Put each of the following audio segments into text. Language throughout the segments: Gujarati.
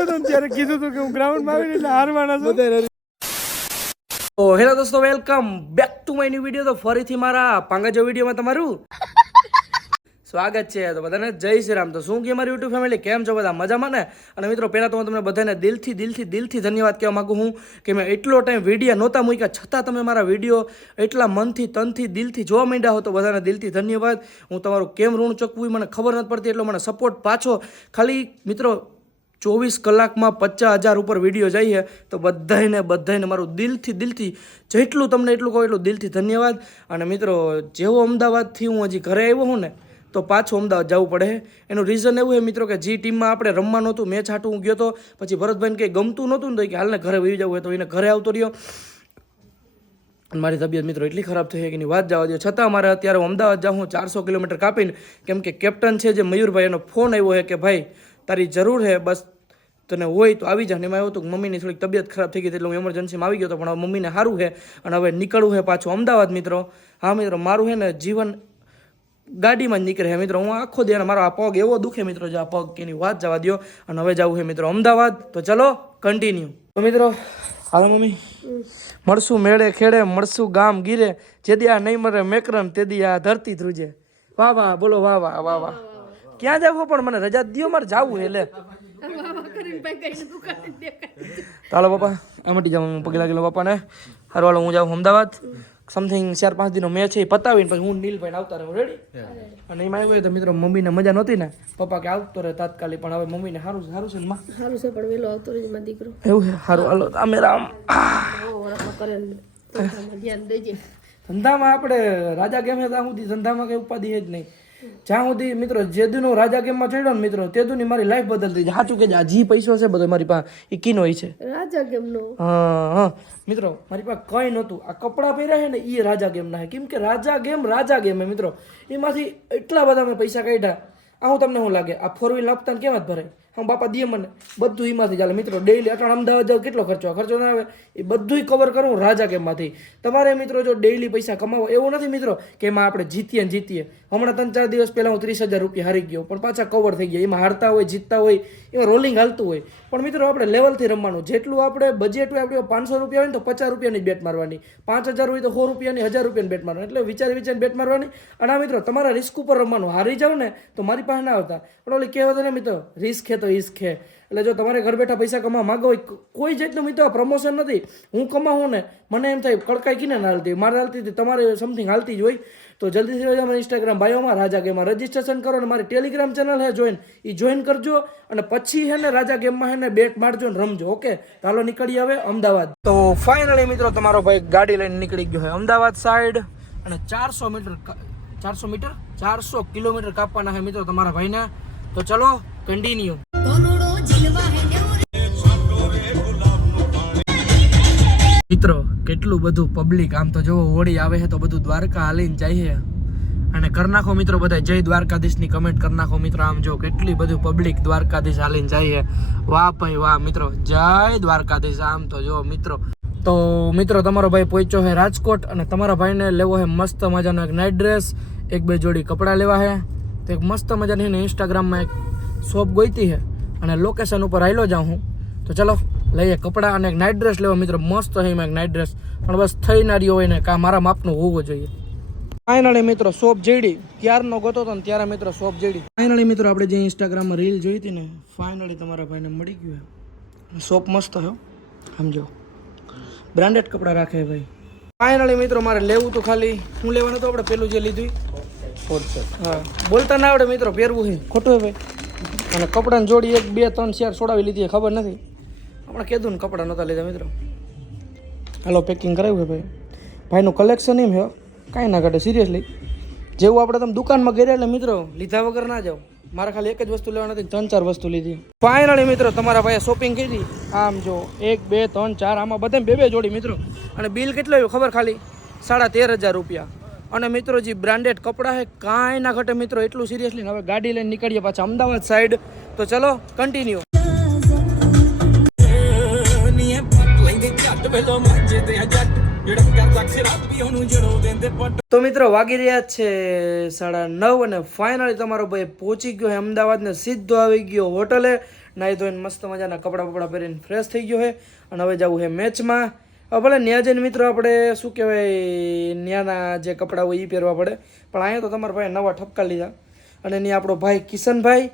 આવ્યો હતો ત્યારે કીધું હતું કે હું ગ્રાઉન્ડમાં આવીને એટલે હારવાના છું. તો હેલો દોસ્તો, welcome back to my new video. તો ફરીથી મારા પાંગા વિડીયોમાં તમારું સ્વાગત છે. તો બધાને જય શ્રી રામ. તો શું કે મારી યુટ્યુબ ફેમિલી, કેમ છો બધા? મજામાં ને? અને મિત્રો, પહેલાં તો હું તમને બધાને દિલથી ધન્યવાદ કહેવા માગું છું કે મેં એટલો ટાઈમ વિડીયો નહોતા મૂક્યા, છતાં તમે મારા વિડીયો એટલા મનથી તનથી દિલથી જોવા માંડ્યા હો. તો બધાને દિલથી ધન્યવાદ. હું તમારું કેમ ઋણ ચૂકવું મને ખબર નથી પડતી, એટલો મને સપોર્ટ પાછો ખાલી મિત્રો 24 કલાકમાં 50,000 ઉપર વિડીયો જઈએ તો બધાને મારું દિલથી જેટલું તમને એટલું કહું એટલું દિલથી ધન્યવાદ. અને મિત્રો, જેવો અમદાવાદથી હું હજી ઘરે આવ્યો હું ને તો પાછું અમદાવાદ જવું પડે. એનું રીઝન એવું છે મિત્રો કે જે ટીમમાં આપણે રમવાનું હતું મેચ હાટું હું ગયો હતો, પછી ભરતભાઈને કંઈ ગમતું નહોતું ને તો કે હાલને ઘરે વહી જવું હોય તો એને ઘરે આવતો રહ્યો. મારી તબિયત મિત્રો એટલી ખરાબ થઈ કે એની વાત જવા દો, છતાં મારે અત્યારે હું અમદાવાદ જાઉં 400 કિલોમીટર કાપીને, કેમ કે કેપ્ટન છે જે મયુરભાઈ, એનો ફોન આવ્યો છે કે ભાઈ તારી જરૂર છે, બસ તને હોય તો આવી જા. ને એમાં એવું હતું કે મમ્મીની થોડીક તબિયત ખરાબ થઈ ગઈ એટલે હું એમરજન્સીમાં આવી ગયો હતો, પણ હવે મમ્મીને સારું છે અને હવે નીકળવું છે પાછું અમદાવાદ મિત્રો. હા મિત્રો, મારું છે ને જીવન ગાડીમાં જ નીકળે છે મિત્રો. હું આખો દે મારો આ પગ એવો દુખે મિત્રો, જે આ પગ એની વાત જવા દો. અને હવે જવું છે મિત્રો અમદાવાદ. તો ચલો કન્ટિન્યુ. તો મિત્રો હાલો મમ્મી, મળશું મેળે ખેડે, મળશું ગામ ગીરે, જેદી આ નહીં મરે મેકરન તેદી આ ધરતી ધ્રુજે. વાહ વાહ, બોલો વાહ વાહ વાહ વાહ. ક્યાં જવું પણ મને રજા દો, મારે જવું છે લે. ચાલો બાપા, આમટી જાઉં પગે લાગેલો બાપાને. હારું હાલો, હું જાઉં અમદાવાદ. સમથિંગ 4-5 દિનનો મેચ છે, પતાવીને પછી હું નીલભાઈ આવતા રહું. રેડી? અને એમાં એવું તો મિત્રો મમ્મીને મજા નહોતી ને, પપ્પા કે આવતો રહે તાત્કાલિક, પણ હવે મમ્મીને સારું છે ને માં? સારું છે, પણ વેલો આવતો રહે મારો દીકરો. એવું છે? સારું હાલો. અમે રામ ધ્યાન દેજે. ધંધામાં આપણે રાજા ગેમ ત્યાં સુધી ધંધામાં કઈ ઉપાધિ છે જ નહીં. જ્યાં સુધી મિત્રો જેદુનો રાજા ગેમમાં ચડ્યો ને મિત્રો, તેદુની મારી લાઈફ બદલતી જાય. સાચું કે આ જી પૈસો છે બધો મારી પાસે, એ કીનો હોય છે રાજા ગેમનો. હા મિત્રો, મારી પાસે કંઈ નહોતું. આ કપડાં પહેર્યા છે ને એ રાજા ગેમના છે, કેમ કે રાજા ગેમ મિત્રો, એમાંથી એટલા બધા મેં પૈસા કાઢ્યા. આ હું તમને શું લાગે, આ 4 વ્હીલ હપ્તા કેમ જ ભરાય? હા બાપા દે મને બધું એમાંથી ચાલે મિત્રો. ડેઈલી અટાણ અમદાવાદ જાવ કેટલો ખર્ચો ના આવે, એ બધું કવર કરું રાજા ગેમમાંથી. તમારે મિત્રો જો ડેઈલી પૈસા કમાવો, એવું નથી મિત્રો કે એમાં આપણે જીતીએ. હમણાં 3-4 દિવસ પહેલાં હું 30,000 રૂપિયા હારી ગયો, પણ પાછા કવર થઈ ગયા. એમાં હારતા હોય જીતતા હોય, એમાં રોલિંગ હાલતું હોય. પણ મિત્રો આપણે લેવલથી રમવાનું. જેટલું આપણે બજેટ હોય, આપણે 500 રૂપિયા હોય ને તો 50 રૂપિયાની બેટ મારવાની, 5,000 હોય તો 100 રૂપિયાની, 1,000 રૂપિયાની બેટ મારવાની. એટલે વિચારીને બેટ મારવાની. અને આ મિત્રો તમારા રિસ્ક ઉપર રમવાનું. હારી જાવ ને તો મારી પાસે ના આવતા, પણ ઓલી કહેવત ને મિત્રો, રિસ્ક હે તો ઈસ્ક હે. એટલે જો તમારે ઘર બેઠા પૈસા કમાવા માંગો હોય, કોઈ જાતનું મિત્રો આ પ્રમોશન નથી. હું કમાવું ને મને એમ થાય કડકાઈ કીને ના હાલતી, મારે હાલતી હતી, તમારે સમથિંગ હાલતી જ હોય. તો જલ્દીથી અમારા ઇન્સ્ટાગ્રામ બાયોમાં રાજા ગેમમાં રજીસ્ટ્રેશન કરો, અને મારી ટેલિગ્રામ ચેનલ હે જોઈન કરજો. અને પછી હે ને રાજા ગેમમાં હે ને બેટ મારજો ને રમજો. ઓકે, ચાલો નીકળી હવે અમદાવાદ. તો ફાઇનલી મિત્રો તમારો ભાઈ ગાડી લઈને નીકળી ગયો છે અમદાવાદ સાઈડ. અને 400 કિલોમીટર કાપવાના છે મિત્રો તમારા ભાઈને. તો ચલો કન્ટિન્યુ. મિત્રો કેટલું બધું પબ્લિક, આમ તો જો હોળી આવે છે તો બધું દ્વારકા હાલીને જાય છે. અને કરી નાખો મિત્રો બધા જય દ્વારકાધીશની કમેન્ટ કરી નાખો મિત્રો. આમ જો કેટલી બધું પબ્લિક દ્વારકાધીશ હાલીને જાય છે. વાહ ભાઈ વાહ મિત્રો, જય દ્વારકાધીશ. આમ તો જો મિત્રો, તો મિત્રો તમારો ભાઈ પહોંચ્યો છે રાજકોટ, અને તમારા ભાઈને લેવો છે મસ્ત મજાનો એક નાઇટ ડ્રેસ, 1-2 જોડી કપડાં લેવા છે. તો એક મસ્ત મજાની ઇન્સ્ટાગ્રામમાં એક શોપ ગોઈતી છે અને લોકેશન ઉપર આવેલો જાઉં હું. તો ચલો લઈએ કપડાં અને એક નાઇટ ડ્રેસ લેવા મિત્રો. મસ્ત છે એમાં એક નાઇટ ડ્રેસ, પણ બસ થઈ ના રહ્યો હોય ને કાં મારા માપનું હોવું જોઈએ. ફાઇનલી મિત્રો શોપ જઈડી, ક્યારનો ગોતો હતો ને ત્યારે મિત્રો શોપ જઈડી. ફાઇનલી મિત્રો આપણે જે ઇન્સ્ટાગ્રામમાં રીલ જોઈ હતી ને, ફાઇનલી તમારા ભાઈને મળી ગયું. શોપ મસ્ત છે સમજો, બ્રાન્ડેડ કપડાં રાખે ભાઈ. ફાઇનલી મિત્રો મારે લેવું તો ખાલી હું લેવાનું હતું આપણે પેલું જે લીધું. હા બોલતા ના આવડે મિત્રો, પહેરવું છે ખોટું હે ભાઈ. અને કપડાની જોડી 1, 2, 3, 4 છોડાવી લીધી, ખબર નથી. આપણે કીધું ને કપડાં નહોતા લીધા મિત્રો. હાલો પેકિંગ કરાવ્યું છે ભાઈ. ભાઈનું કલેક્શન એમ છે કાંઈ ના ઘટે સિરિયસલી. જેવું આપણે તમે દુકાનમાં ગયા એટલે મિત્રો લીધા વગર ના જાઓ. મારે ખાલી એક જ વસ્તુ લેવા નથી, 3-4 વસ્તુ લીધી. ફાઇનલી મિત્રો તમારા ભાઈએ શોપિંગ કરી. આમ જો 1, 2, 3, 4 આમાં બધા 2-2 જોડી મિત્રો. અને બિલ કેટલું આવ્યું ખબર? ખાલી 13,500 રૂપિયા. અને મિત્રો જે બ્રાન્ડેડ કપડાં છે કાંઈ ના ઘટે મિત્રો, એટલું સિરિયસલી. હવે ગાડી લઈને નીકળીએ પાછા અમદાવાદ સાઈડ. તો ચલો કન્ટિન્યુ. તો મિત્રો વાગી રહ્યા છે 9:30 અને ફાઇનલી તમારો ભાઈ પહોંચી ગયો છે અમદાવાદ ને સીધો આવી ગયો હોટલે. નાહી ધોઈને મસ્ત મજાના કપડાં બપડા પહેરીને ફ્રેશ થઈ ગયો છે અને હવે જવું છે મેચમાં. હવે ભલે ત્યાં જઈને મિત્રો આપણે શું કહેવાય ત્યાંના જે કપડાં હોય એ પહેરવા પડે, પણ અહીંયા તો તમારા ભાઈ નવા ઠપકા લીધા. અને એની આપણો ભાઈ કિશનભાઈ,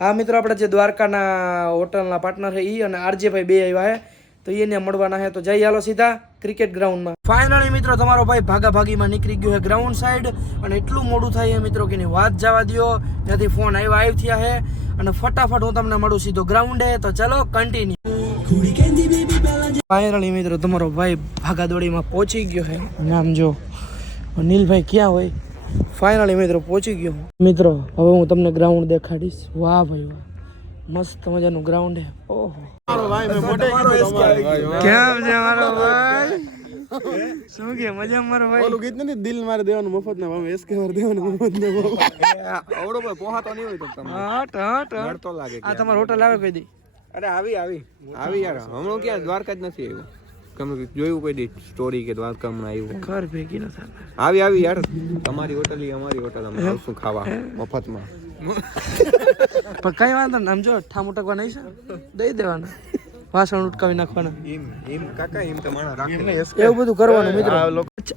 હા મિત્રો આપણે જે દ્વારકાના હોટલના પાર્ટનર છે એ અને આરજે ભાઈ બે આવ્યા છે, તો એને મળવાના છે. તો જઈ હાલો સીધા ક્રિકેટ ગ્રાઉન્ડમાં. ફાઇનલી મિત્રો તમારો ભાઈ ભાગાભાગીમાં નીકળી ગયો છે ગ્રાઉન્ડ સાઈડ, અને એટલું મોડું થાય છે મિત્રો કે એની વાત જવા દો. ત્યાંથી ફોન આવ્યા થયા છે અને ફટાફટ હું તમને મળું સીધો ગ્રાઉન્ડે. તો ચલો કન્ટિન્યુ. ફાઇનલી મિત્રો તમારો ભાઈ ભાગાદોડીમાં પહોંચી ગયો છે. નામ જો નીલભાઈ ક્યાં હોય. ફાઇનલી મિત્રો પહોંચી ગયો મિત્રો. હવે હું તમને ગ્રાઉન્ડ દેખાડીશ. વાહ ભાઈ વાહ, મસ્ત મજાનું ગ્રાઉન્ડ છે. ઓહો કેમ છે મારો ભાઈ? શું કે મજા મારો ભાઈ? ઓલું ગીત નથી દિલ મારે દેવાનું મફત ના ભાવ એસકે મારે દેવાનું મફત ના આવડો ભાઈ પોહાતો નહીં હોય તો તમને હટ હટ ડરતો લાગે. આ તમારો હોટલ આવે કઈ દી? અરે આવી યાર હમણાં ક્યાં દ્વારકા જ નથી આવ્યું. તમે જોયું કોઈ દી સ્ટોરી કે દ્વારકા હમણાં આવ્યું? ઘર ભેગી ન થાય. આવી યાર તમારી હોટલ ઈ અમારી હોટલ અમે આવશું ખાવા મફતમાં. પણ કઈ વાંધો ને, આમ જો ઠામ ઉટકવા નહીં છે દઈ દેવાના, વાસણ ઉટકાવી નાખવાના, એમ કાકા એમ તો માણા રાખીને એવું બધું કરવાનું મિત્રો.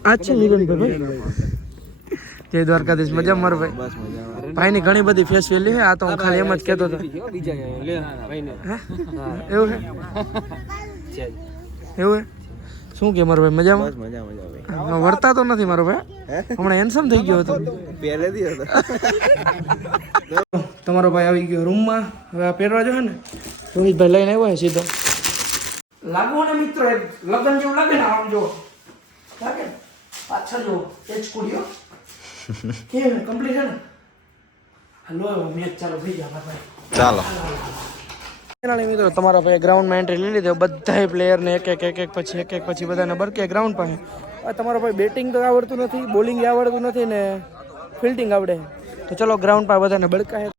આ છે નિરનભાઈ ભાઈ, જય દ્વારકાધીશ. મજા મારો ભાઈ? બસ મજા. ભાઈ ની ઘણી બધી ફેસ વેલી છે. આ તો હું ખાલી એમ જ કહેતો હતો. એવું છે એવું છે? શું કે મારો ભાઈ મજામાં? બસ મજા ભાઈ. વર્તા તો નથી મારો ભાઈ, હમણાં હેન્ડસમ થઈ ગયો હતો. પહેલેથી હતો. તમારો ભાઈ આવી ગયો રૂમમાં. હવે આ પહેરવા જો ને રોહિતભાઈ લઈને આવ્યો છે સીધો. લાગુ ને મિત્રો લગન જેવું લાગે ને, આમ જો લાગે ને પાછળ જો એચ કુડિયો કેમ કમ્પ્લીટ છે ને. હલો મેચ ચાલુ થઈ ગયા ભાઈ. ચાલો મિત્રો તમારા ભાઈ ગ્રાઉન્ડમાં એન્ટ્રી લઈ લીધી. બધા પ્લેયરને એક એક પછી બધાને બરકે ગ્રાઉન્ડ પાસે. તમારો ભાઈ બેટિંગ તો આવડતું નથી, બોલિંગ આવડતું નથી ને ફિલ્ડિંગ આવડે. તો ચલો ગ્રાઉન્ડ પર બધાને બળકાય.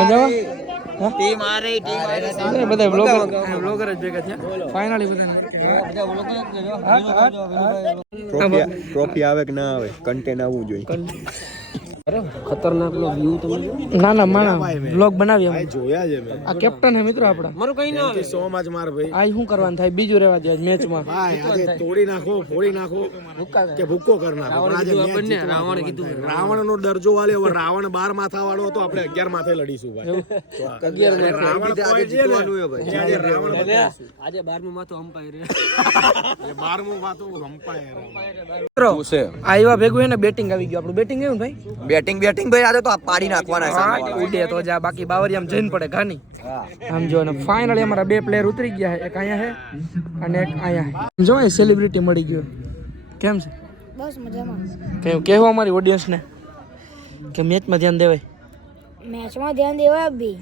મજામાં બધા બ્લોગર જ ભેગા થયા. ફાઇનલી બધા ટ્રોફી આવે કે ના આવે કન્ટેન્ટ આવવું જોઈએ. ખતરનાક વ્યૂ તમે ના ના માણા બ્લોગ બનાવીએ અમે. જોયા છે મેં. આ કેપ્ટન હે મિત્રો આપડા. મારું કઈ ના આવે. સો માં જ માર ભાઈ. આ શું કરવાનું થાય બીજું રહેવા દે મેચમાં. ભાઈ આજે તોડી નાખો ફોડી નાખો કે ભૂક્કો કરી નાખો. આજે રાવણ કીધું રાવણ નો દરજ્જો વાળ્યો. રાવણ 12 માથા વાળો હતો, આપણે 11 માથે લડીશું ભાઈ. 11 રાવણ આજે જીતવાનું હે ભાઈ. આજે રાવણ આજે 12મું માથું અમ્પાયર એ 12મું માથું અમ્પાયર મિત્રો આ એવા ભેગું હે ને બેટિંગ આવી ગયું. આપણું બેટિંગ આવ્યું ભાઈ. બેટિંગ ભાઈ આજે તો પાડી નાખવાના છે. ઉડે તો જા, બાકી બાવરિયામ જઈને પડે ઘાની. આમ જો ને ફાઇનલી અમારા બે પ્લેયર ઉતરી ગયા છે. એક અહીંયા છે અને એક અહીંયા છે. જો એ સેલિબ્રિટી મળી ગયો. કેમ છે? બસ મજામાં. કહેવું અમારી ઓડિયન્સને કે મેચમાં ધ્યાન દેવાય. મેચમાં ધ્યાન દેવાય બી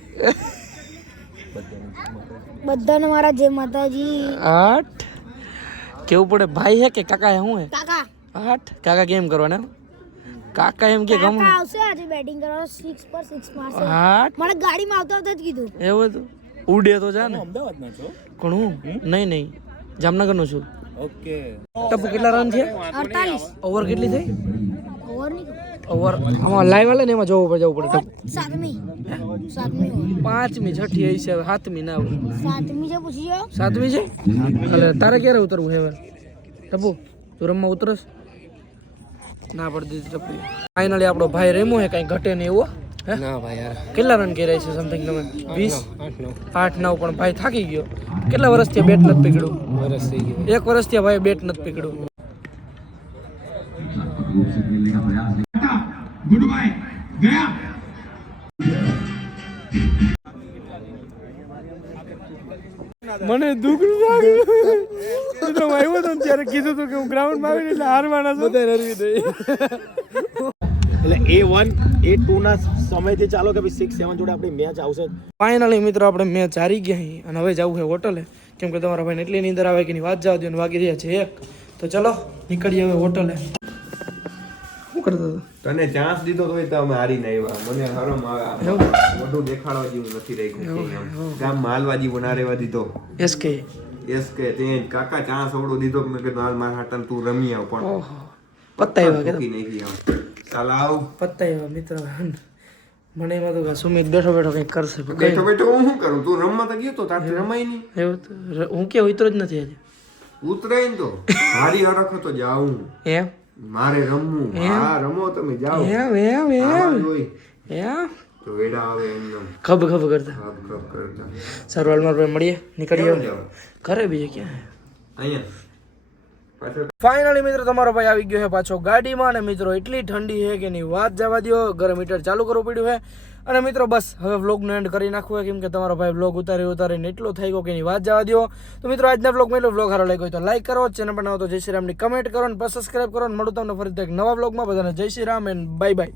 બધાને મારા જય માતાજી. આઠ કેવું પડે ભાઈ હે કે કાકા હે? શું હે કાકા? આઠ કાકા કેમ કરવાના? કાકા એમ કે ગમ આવશે આજે બેટિંગ કરવાનો 6 પર 6 મારશે. આઠ મને ગાડીમાં આવતા જ કીધું. એવું હતું? ઉડે તો જા ને. અમદાવાદના છો? કોણ હું? નહીં જામનગરનો છું. ઓકે. ટપુ કેટલા રન છે? 48. ઓવર કેટલી થઈ? ઓવર નહીં, ઓવર આમાં લાઈવ આલે ને એમાં જવું પડે. સાતમી પાંચમી છઠ્ઠી આવી છે, હવે સાતમી ના આવે. સાતમી છે પૂછી જો. સાતમી છે? એટલે તારે ક્યારે ઉતરવું છે હવે? ટપુ તું રમવા ઉતરસ? ના પડતી ટપુ. ફાઇનલી આપણો ભાઈ રેમો હે, કઈ ઘટે નહીં એવો. ના ભાઈ યાર કેટલા રન કર્યા છે સમથિંગ તમે? 20 8 9. પણ ભાઈ થાકી ગયો. કેટલા વર્ષથી બેટ નથી પકડ્યું? વર્ષ થઈ ગયું. એક વર્ષથી ભાઈ બેટ નથી પકડ્યું. મને દુઃખ લાગ્યું. આવ્યો તો ત્યારે કીધું હતું કે હું ગ્રાઉન્ડમાં આવીને એટલે હારવાના છું. એટલે A1 A2 ના સમયથી ચાલો કે 6 7 જોડે આપણી મેચ આવશે. ફાઇનલી મિત્રો આપણે મેચ હારી ગયા છીએ અને હવે જવું છે હોટલે, કેમ કે તમારા ભાઈને એટલી નીંદર આવે કે ની વાત જવા દો ને વાગી રહ્યા છે 1. તો ચલો નીકળીએ હવે હોટલે. શું કરતો હતો? તને ચાન્સ દીધો તોય તો અમે હારી નહીં આવ્યા. મને હરમ આવે. મોઢું દેખાડવા જેવું નથી રાખ્યું. ગામમાં હાલવા જેવું ના રહેવા દીધો. એસકે તે કાકા ચાન્સ અવડો દીધો. મેં કીધું હાલ મારા હાટન તું રમી આવ. પણ ઓહો પત્તા એવા કે નહીં આવ. ચાલ આવ. પત્તા એવા મિત્રો મને એમાં તો સુમિત બેઠો બેઠો કંઈક કરશે પણ બેઠો બેઠો હું શું કરું? તું રમવા તો ગયો તો તારથી રમાય નહીં. એવું તો હું કે ઉતરો જ નથી આજે ઉતરાય ને તો મારી હરખ તો જાઉં એમ મારે રમવું. હા રમો તમે જાઓ. એમ એમ આમાં જોઈ એમ તો વેડા આવે એમનેમ ખબ ખબ કરતા ખપ ખપ કરતા. સારું હાલ મારા ભાઈ મળીએ નીકળીએ ક્યાં જાઓ? ઘરે બીજે ક્યાં અહીંયા પાછળ ફાઇનલી મિત્રો તમારો ભાઈ આવી ગયો છે પાછો ગાડીમાં અને મિત્રો એટલી ઠંડી છે કે એની વાત જવા દો ગરમ હીટર ચાલુ કરવું પડ્યું છે અને મિત્રો બસ હવે વ્લોગનો એન્ડ કરી નાખવું છે કેમ કે તમારો ભાઈ વ્લોગ ઉતારીને એટલો થઈ ગયો કે એની વાત જવા દો તો મિત્રો આજના વ્લોગમાં એટલો વ્લોગ સારો લાગ્યો હોય તો લાઈક કરો ચેનલ પર નવો તો જય શ્રી રામની કમેન્ટ કરો અને સબસ્ક્રાઈબ કરો અને મળું તમને ફરીથી એક નવા વ્લોગમાં બધાને જય Shri Ram and bye bye.